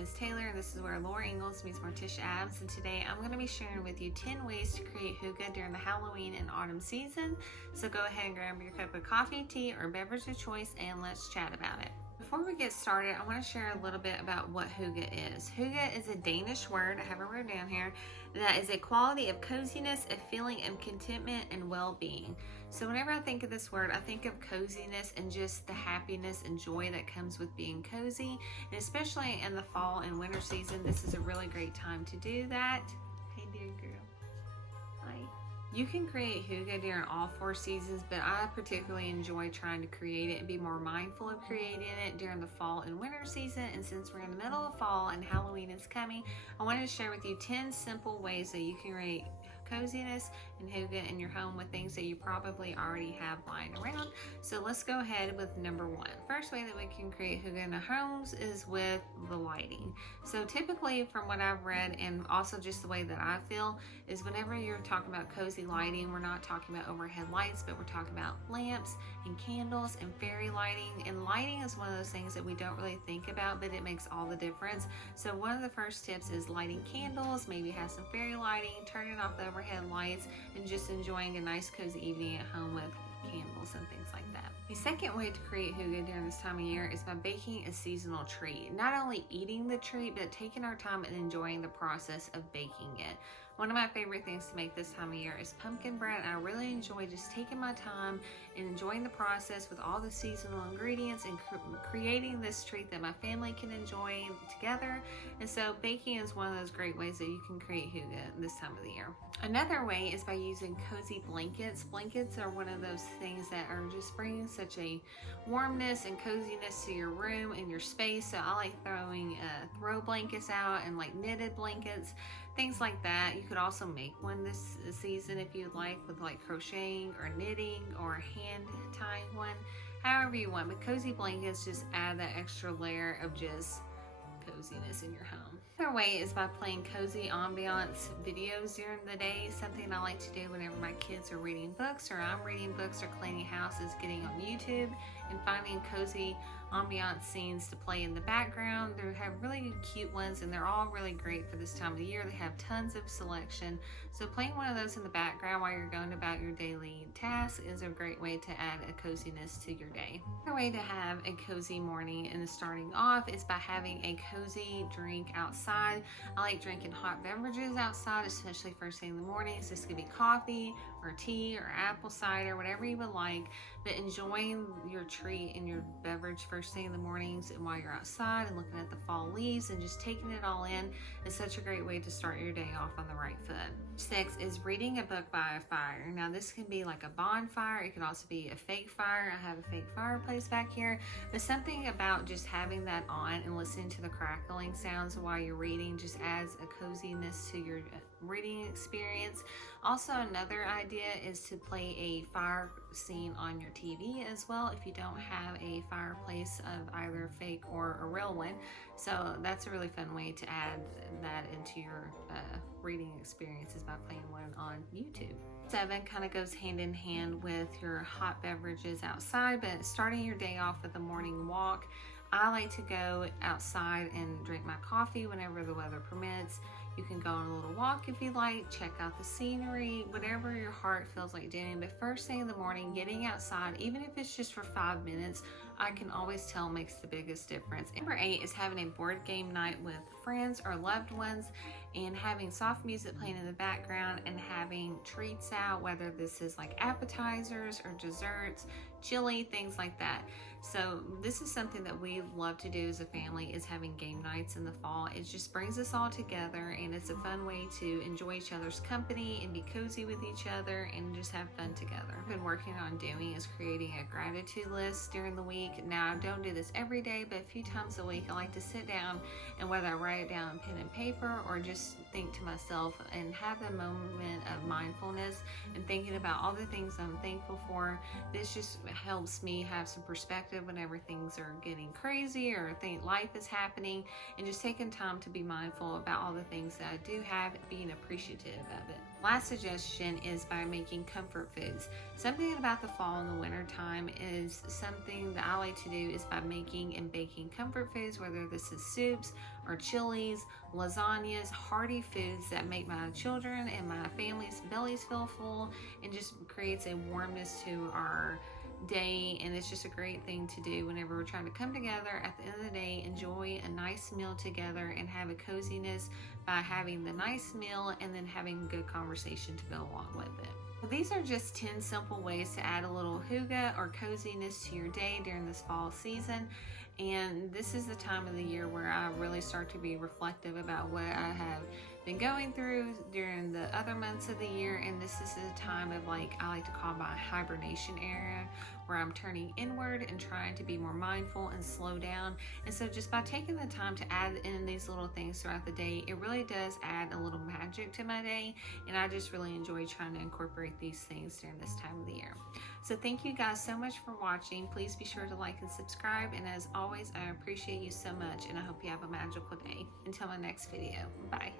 name is Taylor, and this is where Laura Ingalls meets Morticia Adams, and today I'm going to be sharing with you 10 ways to create hygge during the Halloween and autumn season. So go ahead and grab your cup of coffee, tea, or beverage of choice, and let's chat about it. Before we get started, I want to share a little bit about what hygge is. Hygge is a Danish word, I have it written down here, that is a quality of coziness, a feeling of contentment and well-being. So whenever I think of this word, I think of coziness and just the happiness and joy that comes with being cozy. And especially in the fall and winter season, this is a really great time to do that. Hey dear girl. Hi. You can create hygge during all 4 seasons, but I particularly enjoy trying to create it and be more mindful of creating it during the fall and winter season. And since we're in the middle of fall and Halloween is coming, I wanted to share with you 10 simple ways that you can create coziness and hygge in your home with things that you probably already have lying around. So let's go ahead with number 1. First way that we can create hygge in our homes is with the lighting. So typically, from what I've read and also just the way that I feel, is whenever you're talking about cozy lighting, we're not talking about overhead lights, but we're talking about lamps and candles and fairy lighting. And lighting is one of those things that we don't really think about, but it makes all the difference. So one of the first tips is lighting candles, maybe have some fairy lighting, turning off the overhead lights, and just enjoying a nice cozy evening at home with candles and things like that. The second way to create hygge during this time of year is by baking a seasonal treat. Not only eating the treat, but taking our time and enjoying the process of baking it. One of my favorite things to make this time of year is pumpkin bread, and I really enjoy just taking my time and enjoying the process with all the seasonal ingredients and creating this treat that my family can enjoy together. And so baking is one of those great ways that you can create hygge this time of the year. Another way is by using cozy blankets. Blankets are one of those things that are just bringing such a warmness and coziness to your room and your space. So I like throwing throw blankets out and like knitted blankets, things like that. You could also make one this season if you'd like, with like crocheting or knitting or hand tying one, however you want. But cozy blankets just add that extra layer of just coziness in your home. Another way is by playing cozy ambiance videos during the day. Something I like to do whenever my kids are reading books or I'm reading books or cleaning houses, getting on YouTube and finding cozy ambiance scenes to play in the background. They have really cute ones and they're all really great for this time of the year. They have tons of selection. So playing one of those in the background while you're going about your daily tasks is a great way to add a coziness to your day. Another way to have a cozy morning and starting off is by having a cozy drink outside. I like drinking hot beverages outside, especially first thing in the morning. So this could be coffee or tea or apple cider, whatever you would like, but enjoying your treat and your beverage first thing in the mornings and while you're outside and looking at the fall leaves and just taking it all in is such a great way to start your day off on the right foot. 6 is reading a book by a fire. Now this can be like a bonfire, it could also be a fake fire. I have a fake fireplace back here, but something about just having that on and listening to the crackling sounds while you're reading just adds a coziness to your reading experience. Also, another idea is to play a fire scene on your TV as well if you don't have a fireplace of either fake or a real one. So that's a really fun way to add that into your reading experiences by playing one on YouTube. 7 kind of goes hand in hand with your hot beverages outside, but starting your day off with a morning walk. I like to go outside and drink my coffee whenever the weather permits. You can go on a little walk if you like, check out the scenery, whatever your heart feels like doing. But first thing in the morning, getting outside, even if it's just for 5 minutes, I can always tell makes the biggest difference. Number 8 is having a board game night with friends or loved ones and having soft music playing in the background and having treats out, whether this is like appetizers or desserts, chili, things like that. So this is something that we love to do as a family, is having game nights in the fall. It just brings us all together and it's a fun way to enjoy each other's company and be cozy with each other and just have fun together. I've been working on doing is creating a gratitude list during the week. Now I don't do this every day, but a few times a week I like to sit down and whether I write it down on pen and paper or just think to myself and have a moment of mindfulness and thinking about all the things I'm thankful for. This just helps me have some perspective whenever things are getting crazy or think life is happening, and just taking time to be mindful about all the things that I do have, being appreciative of it. Last suggestion is by making comfort foods. Something about the fall and the winter time is something that I like to do is by making and baking comfort foods, whether this is soups are chilies, lasagnas, hearty foods that make my children and my family's bellies feel full, and just creates a warmness to our day. And it's just a great thing to do whenever we're trying to come together at the end of the day, enjoy a nice meal together, and have a coziness by having the nice meal and then having good conversation to go along with it. So these are just 10 simple ways to add a little hygge or coziness to your day during this fall season. And this is the time of the year where I really start to be reflective about what I have been going through during the other months of the year. And this is a time of, like, I like to call my hibernation era, where I'm turning inward and trying to be more mindful and slow down. And so just by taking the time to add in these little things throughout the day, it really does add a little magic to my day. And I just really enjoy trying to incorporate these things during this time of the year. So thank you guys so much for watching. Please be sure to like and subscribe. And as always, I appreciate you so much, and I hope you have a magical day. Until my next video, bye.